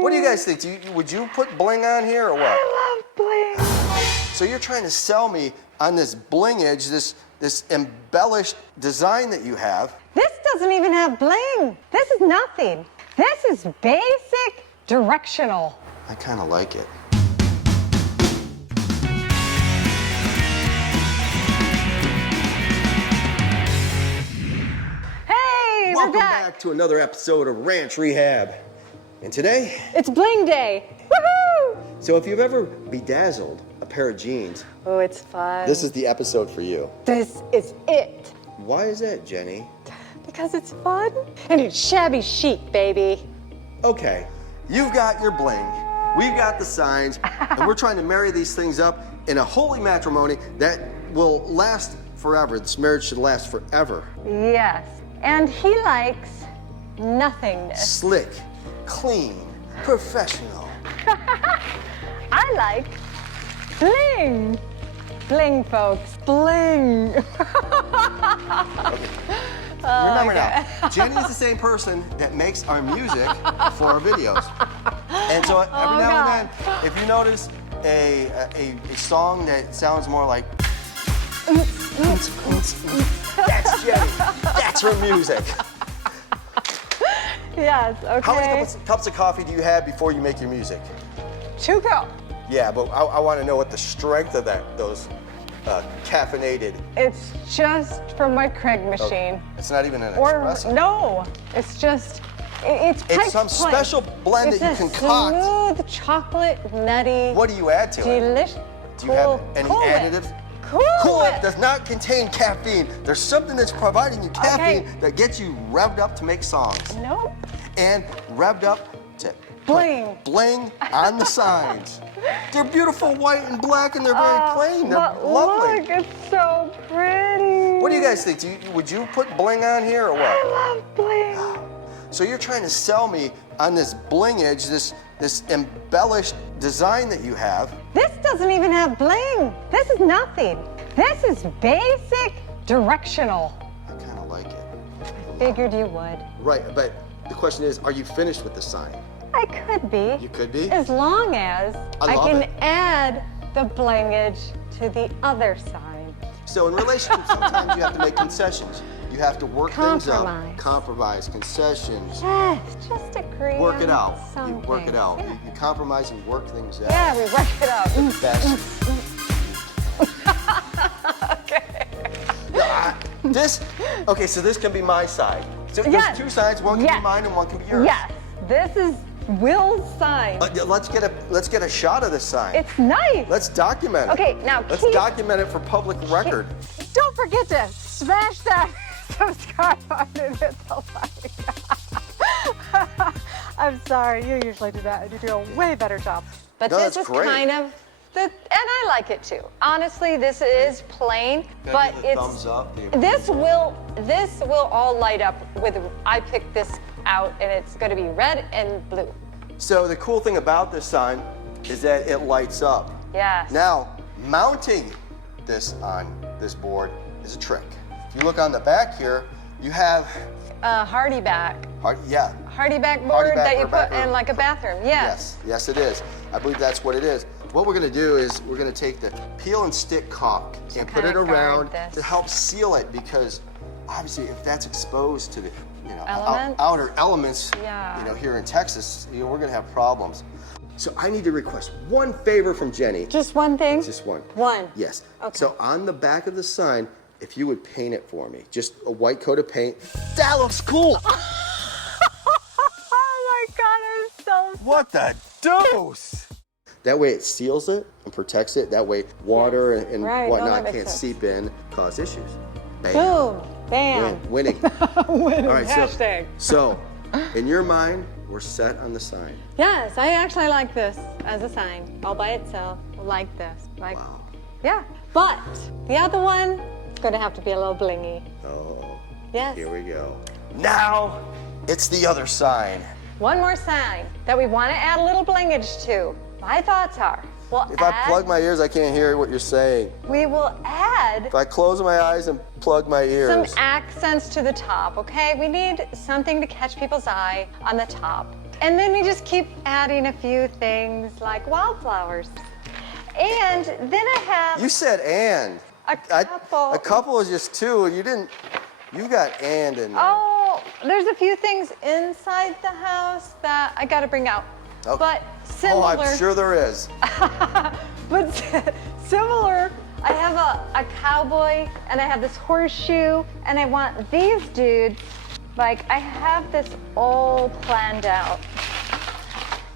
What do you guys think? Would you put bling on here or what? I love bling. So you're trying to sell me on this blingage, this embellished design that you have. This doesn't even have bling. This is nothing. This is basic directional. I kind of like it. Hey, Welcome we're back. to another episode of Ranch Rehab. And today, It's bling day. Woohoo! so if you've ever bedazzled a pair of jeans, Oh, it's fun. this is the episode for you. This is it. Why is that, Jenny? Because it's fun and it's shabby chic, baby. Okay, you've got your bling, we've got the signs, and we're trying to marry these things up in a holy matrimony that will last forever. This marriage should last forever. Yes. And he likes nothingness. Slick, clean, professional. I like bling. Bling, folks. Bling. Remember now, Jenny is the same person that makes our music for our videos. And so every now and then, if you notice a song that sounds more like that's Jenny. That's her music. Yes, okay. How many cups of coffee do you have before you make your music? 2 cups. Yeah, but I want to know what the strength of those caffeinated. It's just from my Craig machine. It's not even an Or espresso. no, it's just it's It's some price point. special blend that you concoct. It's a smooth chocolate nutty. What do you add to it? Delicious. Do you have any Cool Whip. additives? Cool Whip Whip. does not contain caffeine. There's something that's providing you caffeine Okay. that gets you revved up to make songs Nope. and revved up to Bling. bling on the signs. They're beautiful white and black and they're very plain. They're But lovely. look, it's so pretty. What do you guys think? Would you put bling on here or what? I love bling. So you're trying to sell me on this blingage, this embellished design that you have. This doesn't even have bling. This is nothing. This is basic directional. I kind of like it. Figured you would. Right, but the question is, are you finished with the sign? I could be. You could be? As long as I love can it. add the blingage to the other sign. So in relationships, sometimes you have to make concessions. You have to work things out. Compromise. Compromise, concessions. Yes, just agree Work it on out. something. You work it out. Yeah, You compromise and work things out. Yeah, we work it out. Best. Okay, so this can be my side. So Yes. there's 2 sides, one can Yes. be mine and one can be yours. Yes, this is Will's sign. Let's get a shot of this sign. It's nice. Let's document it. Okay, now let's keep- document it for public record. Don't forget to smash that subscribe button and hit the like. I'm sorry, you usually do that and you do a way better job. But No, this that's is great. kind of and I like it too. Honestly, this is plain, Can I but give the it's thumbs up? this will all light up with. I picked this out and it's going to be red and blue. So the cool thing about this sign is that it lights up. Yes. Now, mounting this on this board is a trick. If you look on the back here, you have Hardy back board Hardy back that you or back put in room. like a bathroom. Yes. Yes, it is. I believe that's what it is. What we're gonna do is we're gonna take the peel and stick caulk and put it kinda guard around this. to help seal it, because obviously if that's exposed to the Elements? outer elements, Yeah. here in Texas, we're gonna have problems. So I need to request one favor from Jenny. Just one thing? Just one. One. Yes. Okay. So on the back of the sign, if you would paint it for me, just a white coat of paint. That looks cool. Oh my God, I'm so What the deuce? That way it seals it and protects it. That way water and Right, no, whatnot that makes can't sense. seep in, cause issues. Bam. boom, bam. Winning. Winning. All right, Hashtag. so in your mind, we're set on the sign. Yes, I actually like this as a sign all by itself. Like this. Like, Wow. yeah. But the other one is going to have to be a little blingy. Oh, Yes. here we go. Now it's the other sign. One more sign that we want to add a little blingage to. My thoughts are, If I plug my ears, I can't hear what you're saying. we will add If I close my eyes and plug my some ears. accents to the top, okay? We need something to catch people's eye on the top. And then we just keep adding a few things like wildflowers. And then I have You said and. a couple. A couple is just two, and you got and in there. Oh, there's a few things inside the house that I gotta bring out. Okay. But similar. Oh, I'm sure there is. But similar, I have a cowboy and I have this horseshoe and I want these dudes, like I have this all planned out.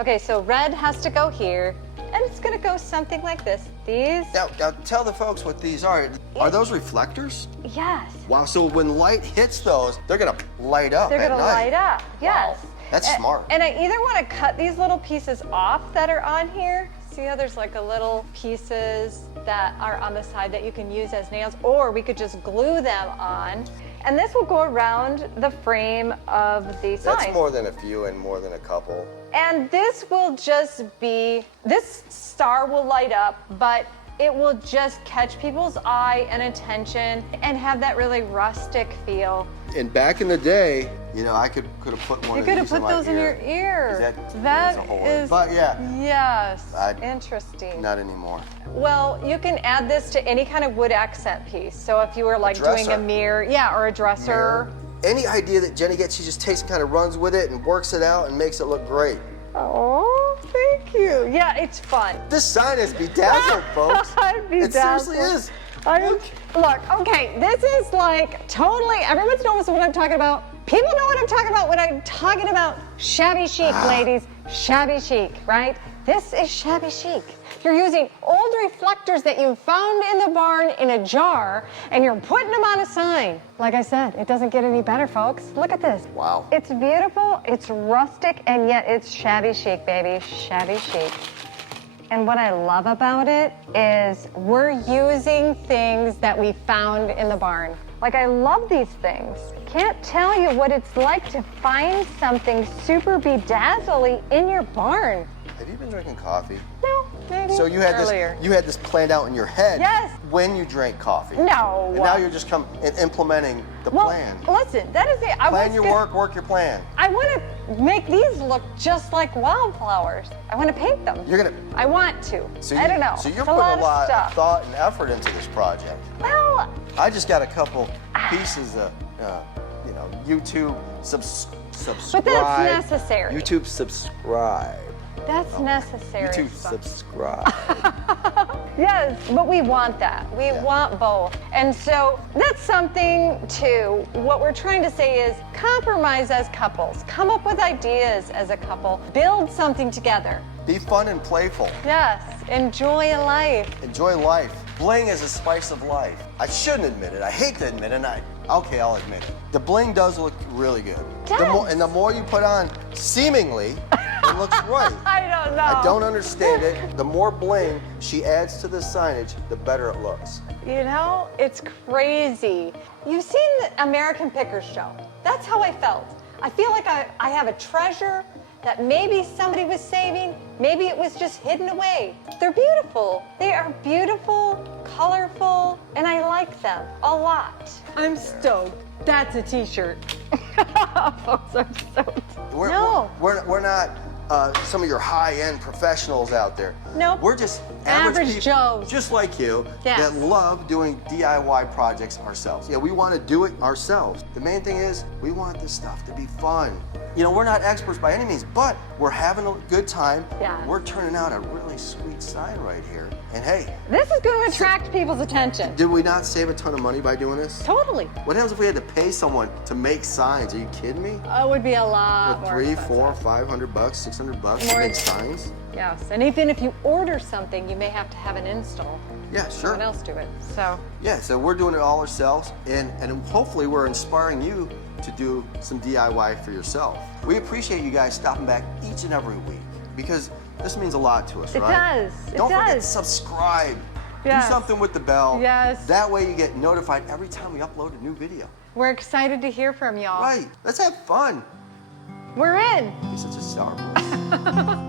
Okay, so red has to go here and it's gonna go something like this. These, Now tell the folks what these are. Are those reflectors? yes. Wow, so when light hits those, they're gonna light up They're at gonna night. light up, yes. Wow, that's smart. And I either wanna cut these little pieces off that are on here. See how there's like a little pieces that are on the side that you can use as nails, or we could just glue them on. And this will go around the frame of the sign. That's more than a few and more than a couple. And this will just be, this star will light up, but it will just catch people's eye and attention and have that really rustic feel. And back in the day, you know, I could have put one You of could have these put those in your ear. That is a whole lot. But yeah, Yes, I'd- interesting. not anymore. Well, you can add this to any kind of wood accent piece. So if you were like doing dresser. a mirror, yeah, or a dresser. Any idea that Jenny gets, she just takes and kind of runs with it and works it out and makes it look great. Oh, thank you. Yeah, it's fun. This sign is bedazzled, folks. I'd be It seriously is. Look, okay, this is like totally, everyone knows what I'm talking about. People know what I'm talking about when I'm talking about shabby chic, ladies. Shabby chic, right? This is shabby chic. You're using old reflectors that you found in the barn in a jar, and you're putting them on a sign. Like I said, it doesn't get any better, folks. Look at this. Wow. It's beautiful, it's rustic, and yet it's shabby chic, baby. Shabby chic. And what I love about it is we're using things that we found in the barn. Like, I love these things. Can't tell you what it's like to find something super bedazzly in your barn. Have you been drinking coffee? No, maybe So you had earlier. this, you had this planned out in your head. Yes. When you drank coffee. No. And now you're just implementing the Well, plan. listen, that is it. Plan your work your plan. I want to make these look just like wildflowers. I want to paint them. You're gonna. I want to. So I don't know. So you're It's putting a of lot of stuff. thought and effort into this project. Well, I just got a couple pieces of, you know, YouTube subscribe. But that's necessary. YouTube subscribe. that's necessary. YouTube stuff. subscribe. Yes, but we want that. We want both. And so that's something too. What we're trying to say is compromise as couples. Come up with ideas as a couple. Build something together. Be fun and playful. Yes, enjoy life. Enjoy life. Bling is a spice of life. I shouldn't admit it. I hate to admit it. Okay, I'll admit it. The bling does look really good. The more you put on, seemingly, it looks right. I don't know. I don't understand it. The more bling she adds to the signage, the better it looks. You know, it's crazy. You've seen the American Pickers show. That's how I felt. I feel like I have a treasure that maybe somebody was saving, maybe it was just hidden away. They're beautiful. They are beautiful, colorful, and I like them a lot. I'm stoked. That's a t-shirt. Folks, I'm stoked. We're not some of your high-end professionals out there. Nope. We're just Average people, Joes. just like you, Yes. that love doing DIY projects ourselves. Yeah, we want to do it ourselves. The main thing is we want this stuff to be fun. You know, we're not experts by any means, but we're having a good time. Yeah. We're turning out a really sweet sign right here. And hey, This is going to attract people's attention. did we not save a ton of money by doing this? Totally. What happens if we had to pay someone to make signs? Are you kidding me? It would be a lot more $300, expensive. $400, $500, $600 to More make than- signs? Yes, and even if you order something, you may have to have an install. Yeah, sure. Someone else do it. So Yeah, so we're doing it all ourselves, and hopefully we're inspiring you to do some DIY for yourself. We appreciate you guys stopping back each and every week because this means a lot to us, It right? does. It Don't forget to does. subscribe. Yes. Do something with the bell. Yes. That way you get notified every time we upload a new video. we're excited to hear from y'all. Right. Let's have fun. We're in. You're such a star.